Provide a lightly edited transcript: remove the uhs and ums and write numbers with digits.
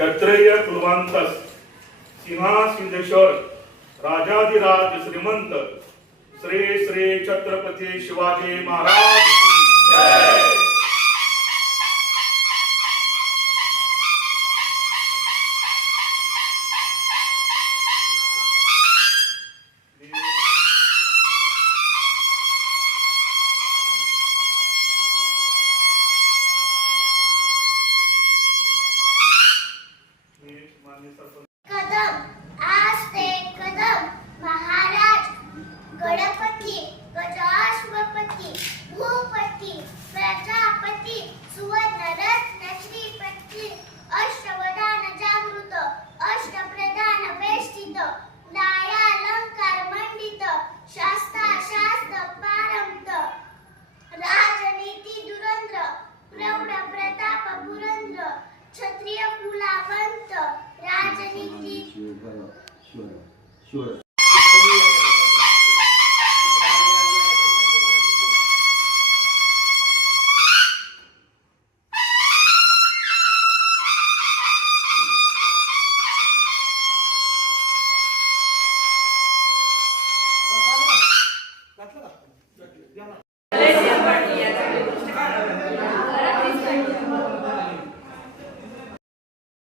क्षत्रिय कुलवंतस सिंहासिंदेश्वर राजाधिराज श्रीमंत श्री श्री छत्रपती शिवाजी महाराज की जय। कदम आस्ते कदम महाराज गणपती गजाश्वपती भूपती प्रजापती सुवर्णरत्न श्रीपती अष्टवधान जागृत अष्टप्रधान वेष्टित न्यायालंकार मंडित शास्ता शास्त्र पारंत राजनीती दुरंद्र प्रौढ प्रताप पुरंद्र क्षत्रिय कुलावंत राजनीती